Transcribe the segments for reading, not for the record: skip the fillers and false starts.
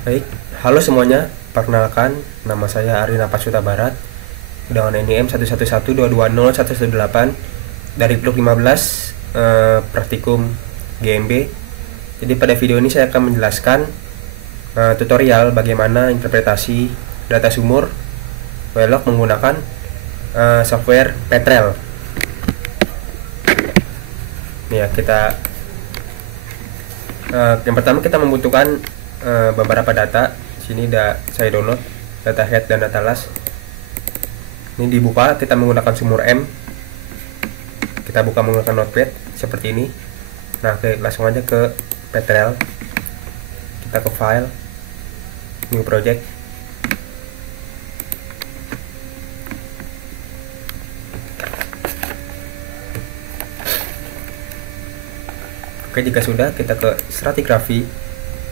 Baik, halo semuanya. Perkenalkan, nama saya Arina Pasuta Barat dengan NIM 111222018 dari Blok 15 Praktikum GMB. Jadi pada video ini saya akan menjelaskan tutorial bagaimana interpretasi data sumur Velog menggunakan software Petrel. Ya, yang pertama kita membutuhkan beberapa data. Sini saya download data head dan data last. Ini dibuka, kita menggunakan sumur M. Kita buka menggunakan notepad seperti ini. Nah, oke, langsung aja ke Petrel. Kita ke file, new project. Oke, jika sudah, kita ke stratigraphy.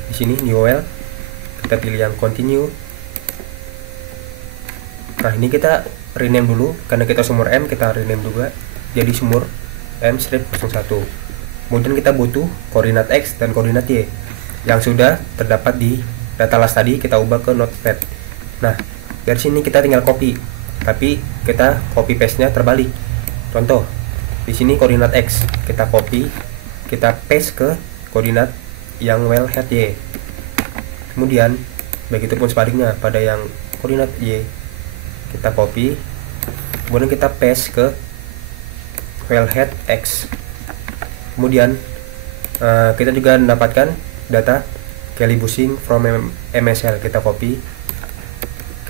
Di sini new well, kita pilih yang continue. Nah, ini kita rename dulu karena kita sumur M, kita rename juga jadi sumur M-01. Kemudian kita butuh koordinat X dan koordinat Y yang sudah terdapat di data last tadi, kita ubah ke notepad. Nah, dari sini kita tinggal copy, tapi kita copy paste-nya terbalik. Contoh, di sini koordinat X kita copy, kita paste ke koordinat yang wellhead Y. Kemudian begitupun sebaliknya, pada yang koordinat Y kita copy, kemudian kita paste ke wellhead X. Kemudian kita juga mendapatkan data Kelly bushing from MSL, kita copy,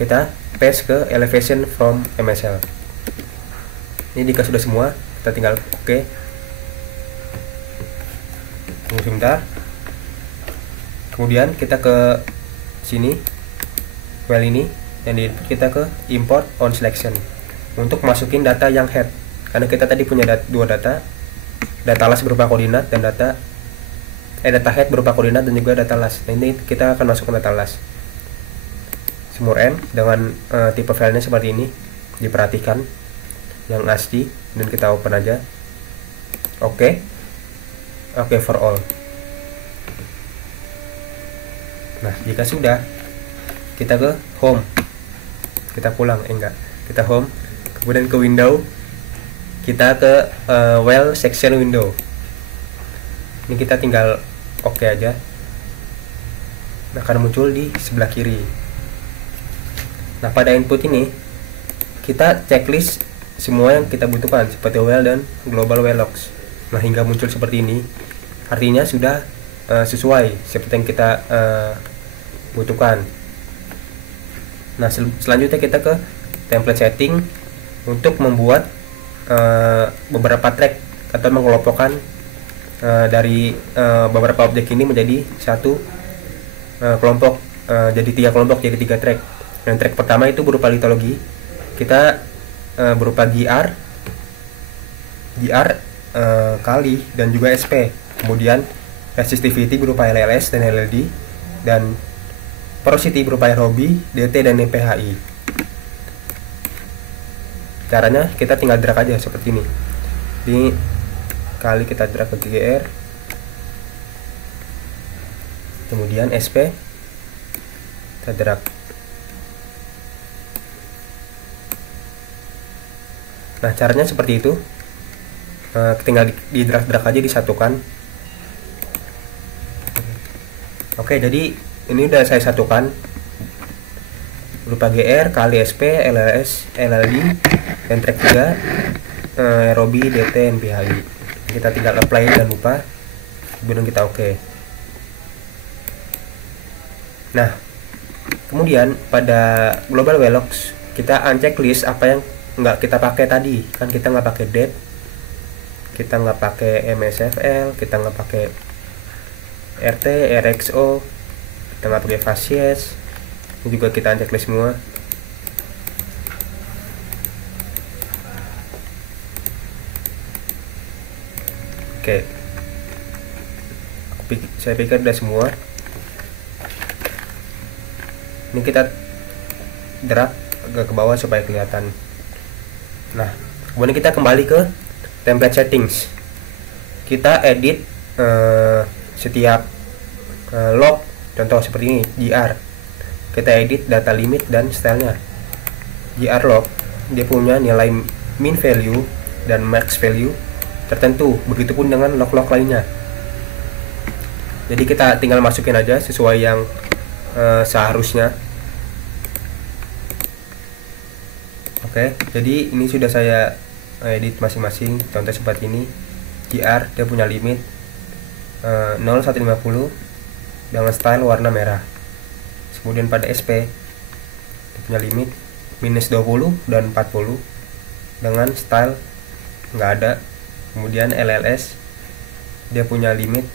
kita paste ke elevation from MSL. Ini jika sudah semua, kita tinggal oke. Tunggu sebentar. Kemudian kita ke sini, well ini, dan kita ke import on selection untuk masukin data yang head, karena kita tadi punya dua data last berupa koordinat dan data head berupa koordinat dan juga data last. Nah, ini kita akan masukkan data last sumur M dengan tipe filenya seperti ini. Diperhatikan yang ASCII, dan kita open aja. Oke for all. Nah, jika sudah, kita ke home, kita pulang, kita home, kemudian ke window, kita ke well section window. Ini kita tinggal oke aja. Nah, akan muncul di sebelah kiri. Nah, pada input ini kita checklist semua yang kita butuhkan seperti well dan global well logs. Nah, hingga muncul seperti ini, artinya sudah sesuai seperti yang kita butuhkan. Nah, selanjutnya kita ke template setting untuk membuat beberapa track atau mengelompokkan dari beberapa objek ini menjadi satu kelompok, jadi 3 kelompok, jadi 3 track. Yang track pertama itu berupa litologi, kita berupa GR, kali dan juga SP. Kemudian resistivity berupa LLS dan LLD, dan porosity berupa ROB, DT dan PHI. Caranya kita tinggal drag aja seperti ini. Ini kali kita drag ke GR, kemudian SP kita drag. Nah, caranya seperti itu. Tinggal di drag aja, disatukan. Oke, jadi ini udah saya satukan berupa GR kali SP, LLS, LLD, dan track 3 ROB, DT, dan PHI. Kita tinggal apply, jangan lupa, kemudian kita oke. Nah, kemudian pada global well logs kita unchecklist apa yang nggak kita pakai tadi. Kan kita nggak pakai date, kita nggak pakai MSFL, kita nggak pakai RT, RXO, kita nggak pakai facies. Ini juga kita unchecklist semua. Oke, saya pikir udah semua. Ini kita drag ke bawah supaya kelihatan. Nah, kemudian kita kembali ke template settings. Kita edit setiap log Contoh seperti ini, gr. Kita edit data limit dan stylenya. Gr log dia punya nilai min value dan max value tertentu, begitupun dengan log-log lainnya. Jadi kita tinggal masukin aja sesuai yang seharusnya. Oke, jadi ini sudah saya edit masing-masing. Contoh seperti ini, gr dia punya limit 0-150 dengan style warna merah. Kemudian pada sp dia punya limit -20 dan 40 dengan style nggak ada. Kemudian lls dia punya limit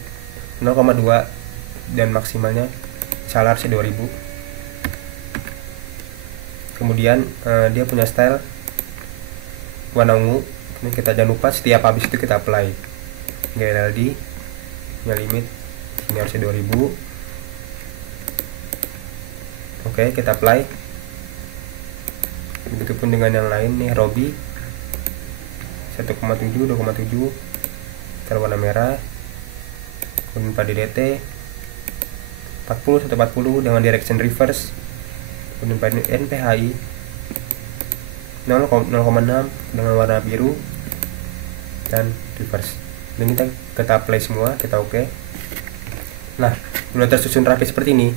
0,2 dan maksimalnya salar 2000. Kemudian dia punya style warna ungu. Ini kita jangan lupa setiap habis itu kita apply. GLD punya limit ini harusnya 2000. Oke, kita apply. Begitupun dengan yang lain nih, Robi 1,7, 2,7 style warna merah. Kemudian pada DT 40, 140 dengan direction reverse. Kemudian pada NPHI 0,6 dengan warna biru dan reverse. Dan kita apply semua, kita oke. Nah, udah tersusun rapi seperti ini.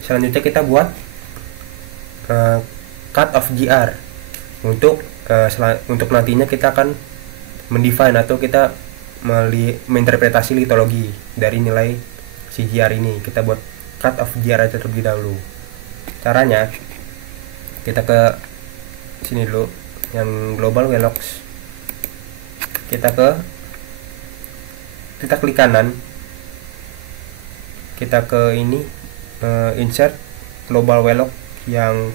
Selanjutnya kita buat cut of gr untuk nantinya kita akan mendefine atau kita menginterpretasi litologi dari nilai si gr ini. Kita buat cut of gr aja terlebih dahulu. Caranya kita ke sini dulu, yang global velox. Kita klik kanan, kita ke ini insert global velox yang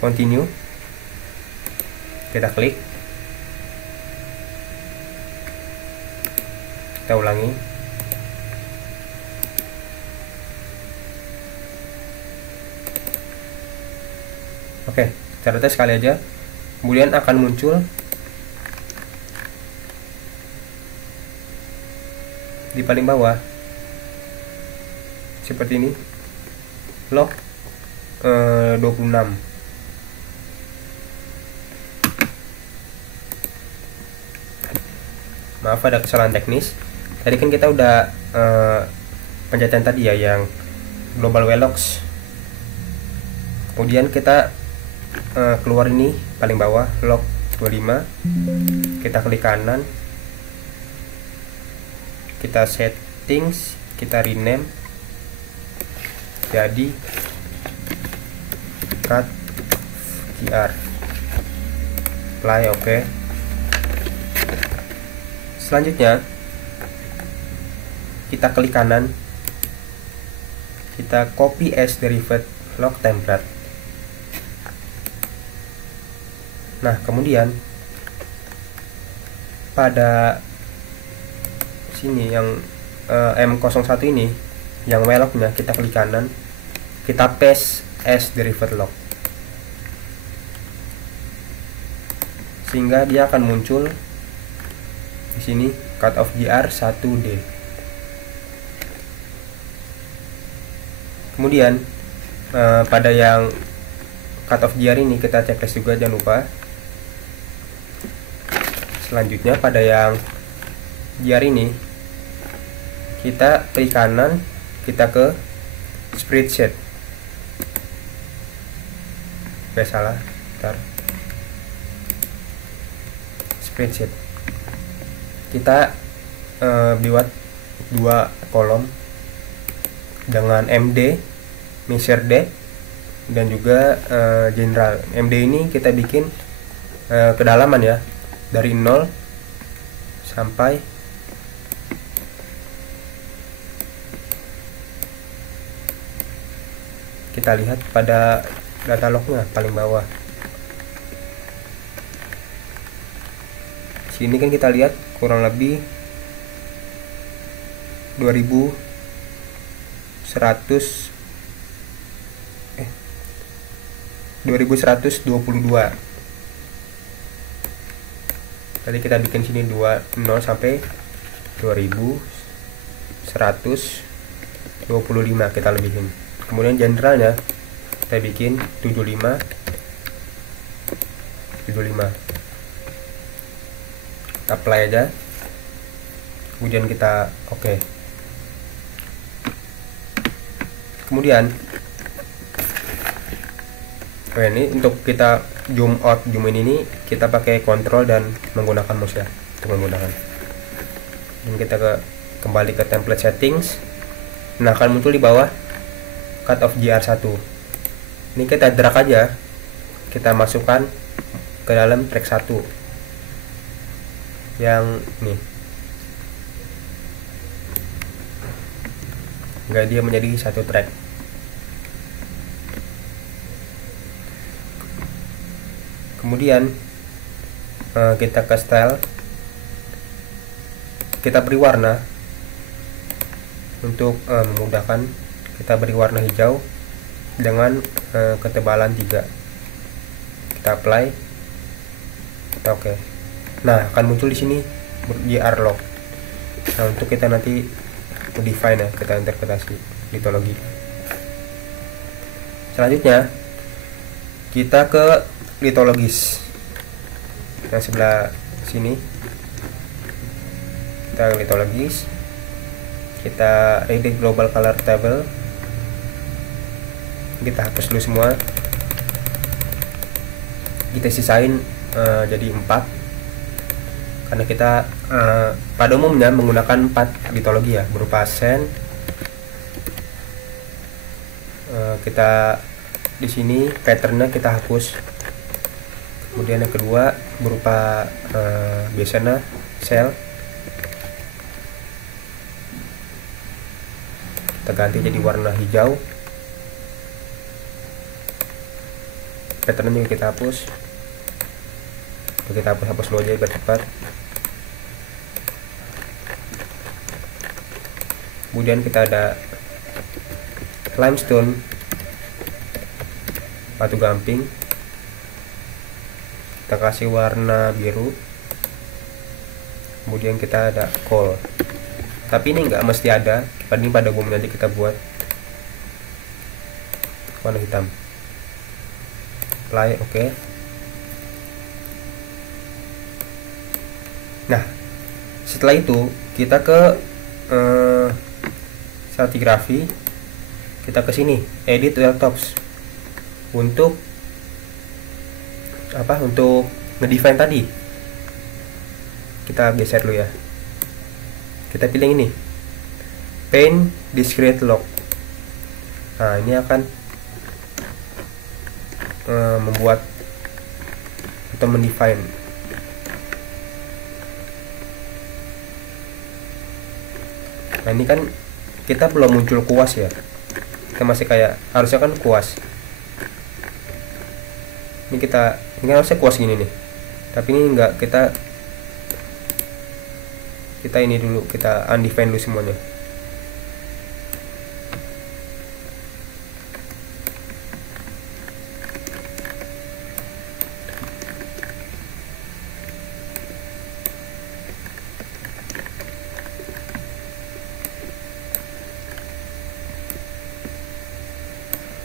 continue, kita klik, kita ulangi. Oke, cara tes sekali aja. Kemudian akan muncul di paling bawah seperti ini, log 26. Maaf ada kesalahan teknis. Tadi kan kita udah pencetatan tadi ya yang global velox. Kemudian kita keluar ini paling bawah log 25. Kita klik kanan, kita settings, kita rename jadi cut gr, apply. Oke. Selanjutnya kita klik kanan, kita copy as derived log template. Nah, kemudian pada sini yang M01 ini, yang velognya kita klik kanan, kita paste as derived log, sehingga dia akan muncul di sini cut of gr 1D. Kemudian pada yang cut of gr ini kita checklist juga, jangan lupa. Selanjutnya pada yang gr ini kita klik kanan, kita ke spreadsheet. Salah, bentar. Spreadsheet. Kita buat 2 kolom dengan MD, measure date, dan juga general. MD ini kita bikin kedalaman ya, dari 0 sampai kita lihat pada data lognya paling bawah. Sini kan kita lihat kurang lebih 2122. Tadi kita bikin sini 20 sampai 2122. 25 kita lebihin. Kemudian generalnya kita bikin 75. Apply aja, kemudian kita oke. Kemudian ini untuk kita zoom out zoom in ini kita pakai kontrol dan menggunakan mouse ya untuk menggunakan. Dan kita kembali ke template settings. Nah, akan muncul di bawah cut of GR1. Ini kita drag aja, kita masukkan ke dalam track 1 yang nih, enggak, dia menjadi satu track. Kemudian kita ke style, kita beri warna. Untuk memudahkan, kita beri warna hijau dengan ketebalan 3. Kita apply, kita oke. Nah, akan muncul di sini GR lock. Nah, untuk kita nanti define ya, kita interpretasi litologi. Selanjutnya kita ke litologis yang sebelah sini. Kita litologis, kita edit global color table, kita hapus dulu semua, kita sisain jadi 4 karena kita pada umumnya menggunakan 4 litologi ya, berupa sand. Kita di sini patternnya kita hapus. Kemudian yang kedua berupa biasanya cell, kita ganti jadi warna hijau. Patternnya juga kita hapus. Kita hapus dulu aja biar cepat. Kemudian kita ada limestone, batu gamping, kita kasih warna biru. Kemudian kita ada coal, tapi ini nggak mesti ada, ini pada umumnya nanti kita buat warna hitam. Apply, oke. Nah, setelah itu kita ke stratigraphy, kita ke sini edit wheel tops untuk apa, untuk ngedefine tadi. Kita geser dulu ya, kita pilih ini paint discrete lock. Nah, ini akan membuat atau mendefine. Nah, ini kan kita belum muncul kuas ya, kita masih kayak harusnya kan kuas. Ini ini kan harusnya kuas gini nih, tapi ini enggak. Kita ini dulu, kita undefine dulu semuanya.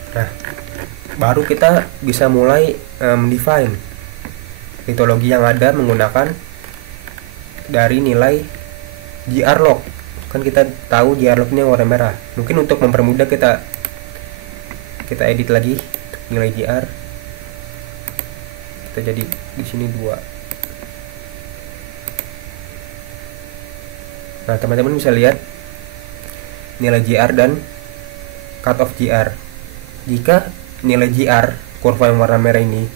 Nah, baru kita bisa mulai mendefine litologi yang ada menggunakan dari nilai GR lock. Kan kita tahu GR lock ini warna merah. Mungkin untuk mempermudah kita edit lagi nilai GR. Kita jadi di sini 2. Nah, teman-teman bisa lihat nilai GR dan cut off GR. Jika nilai GR kurva yang warna merah ini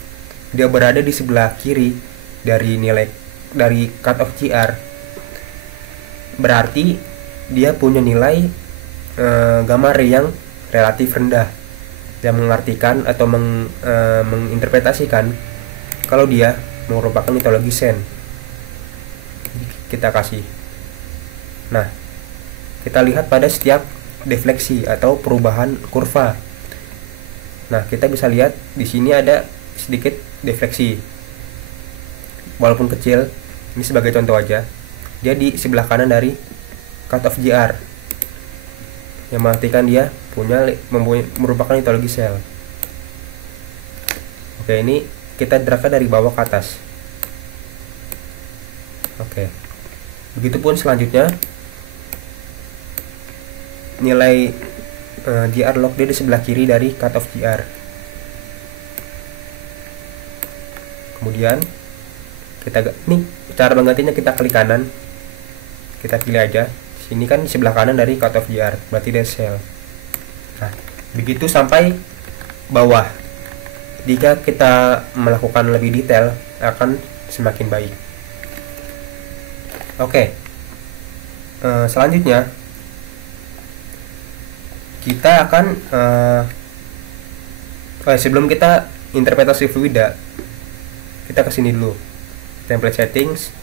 dia berada di sebelah kiri dari cut off GR, berarti dia punya nilai gamma ray yang relatif rendah, yang mengartikan atau menginterpretasikan kalau dia merupakan litologi sand. Kita kasih. Nah, kita lihat pada setiap defleksi atau perubahan kurva. Nah, kita bisa lihat di sini ada sedikit defleksi, walaupun kecil. Ini sebagai contoh aja, dia di sebelah kanan dari cut off GR. yang mengartikan dia merupakan litologi sel. Oke, ini kita drag dari bawah ke atas. Oke, begitupun selanjutnya nilai GR log dia di sebelah kiri dari cutoff GR. Kemudian ini cara menggantinya, kita klik kanan, kita pilih aja. Sini kan di sebelah kanan dari cutoff GR, berarti dia sel. Nah, begitu sampai bawah. Jika kita melakukan lebih detail akan semakin baik. Oke, selanjutnya kita akan sebelum kita interpretasi fluida, kita kesini dulu, template settings,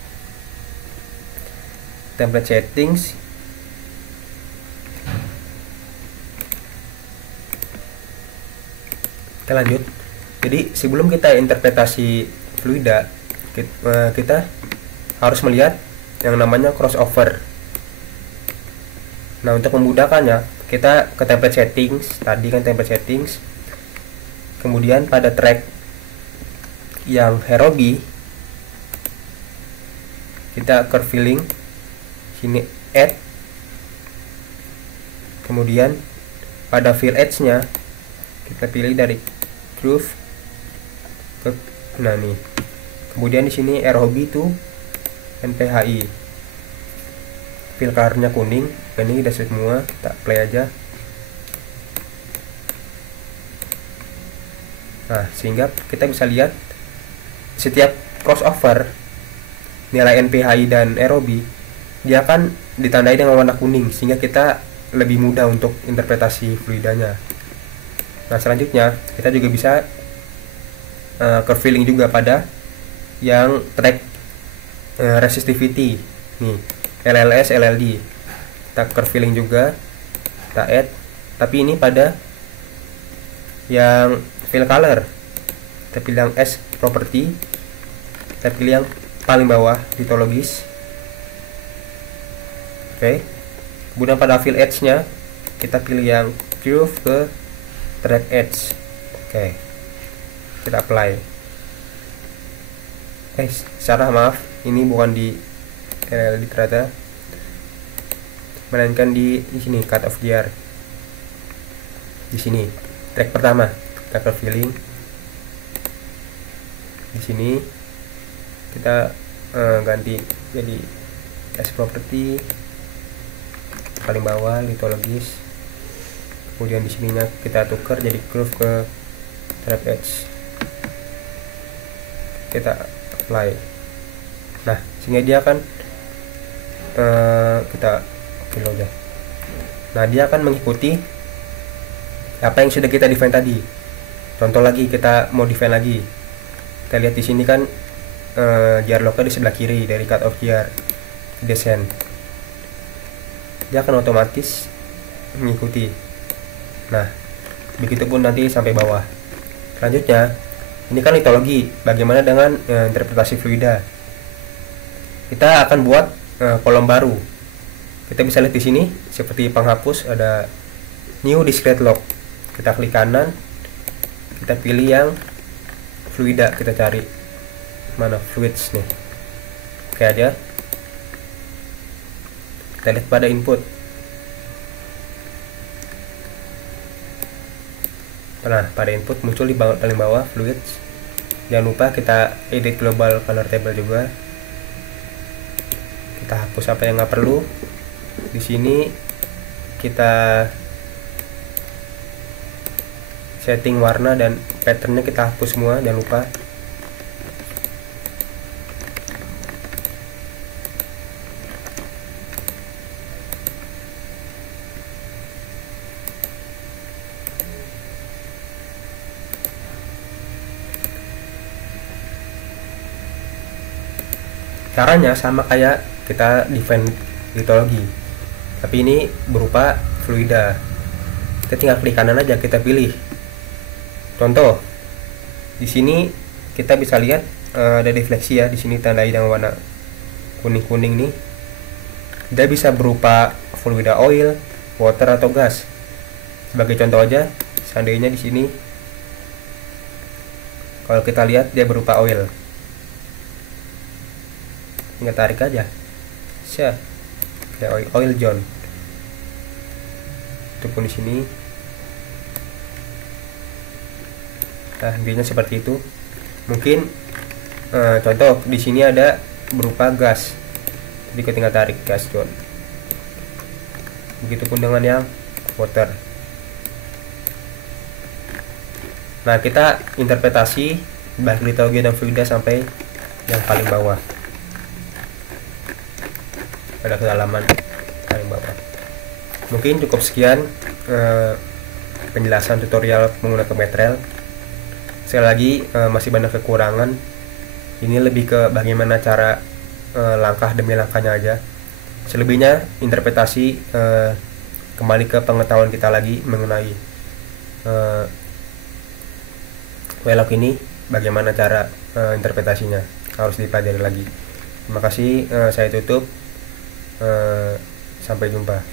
kita lanjut. Jadi sebelum kita interpretasi fluida, kita harus melihat yang namanya crossover. Nah, untuk memudahkannya, kita ke template settings, tadi kan template settings, kemudian pada track yang Herobi kita curve filling, sini add, kemudian pada fill edge nya kita pilih dari groove ke, nah nih, kemudian di sini Herobi to NPHI, fill colornya kuning. Ini udah semua, kita play aja. Nah, sehingga kita bisa lihat setiap crossover nilai NPHI dan Herobi dia akan ditandai dengan warna kuning, sehingga kita lebih mudah untuk interpretasi fluidanya. Nah, selanjutnya kita juga bisa curve filling juga pada yang track resistivity nih, LLS, LLD, kita curve filling juga, kita add, tapi ini pada yang fill color kita pilih yang S property, kita pilih yang paling bawah litologis. Oke, kemudian pada fill edge nya kita pilih yang curve ke track edge. Oke, kita apply. Maaf, ini bukan di LLD ternyata, melainkan di sini cutoff GR. Di sini track pertama kita curve filling. Di sini kita ganti jadi S property, paling bawah litologis. Kemudian di sininya kita tukar jadi curve ke track edge. Kita apply. Nah, sehingga dia akan kita pilih aja. Nah, dia akan mengikuti apa yang sudah kita define tadi. Contoh lagi, kita mau define lagi. Kita lihat di sini kan GR lognya di sebelah kiri dari cutoff GR descent. Dia akan otomatis mengikuti. Nah, begitupun nanti sampai bawah. Selanjutnya, ini kan litologi. Bagaimana dengan interpretasi fluida? Kita akan buat kolom baru. Kita bisa lihat di sini seperti penghapus, ada new discrete log. Kita klik kanan, kita pilih yang fluida, kita cari mana fluids nih. Oke aja. Kita lihat pada input. Nah, pada input muncul di paling bawah fluids. Jangan lupa kita edit global color table juga. Kita hapus apa yang nggak perlu. Di sini kita setting warna dan patternnya kita hapus semua, jangan lupa. Caranya sama kayak kita define litologi, tapi ini berupa fluida. Kita tinggal klik kanan aja, kita pilih. Contoh, di sini kita bisa lihat ada defleksi ya. Di sini tandai dengan warna kuning-kuning nih. Dia bisa berupa fluida oil, water atau gas. Sebagai contoh aja, seandainya di sini kalau kita lihat dia berupa oil, tinggal tarik aja, ya oil John. Itu pun di sini, nah biasanya seperti itu. Mungkin contoh di sini ada berupa gas, jadi kita tinggal tarik gas John. Begitupun dengan yang water. Nah, kita interpretasi balik liturgi dan fluida sampai yang paling bawah, pada kedalaman paling bawah. Mungkin cukup sekian penjelasan tutorial menggunakan material. Sekali lagi masih banyak kekurangan. Ini lebih ke bagaimana cara langkah demi langkahnya aja. Selebihnya interpretasi, kembali ke pengetahuan kita lagi mengenai velg ini, bagaimana cara interpretasinya harus dipelajari lagi. Terima kasih, saya tutup, sampai jumpa.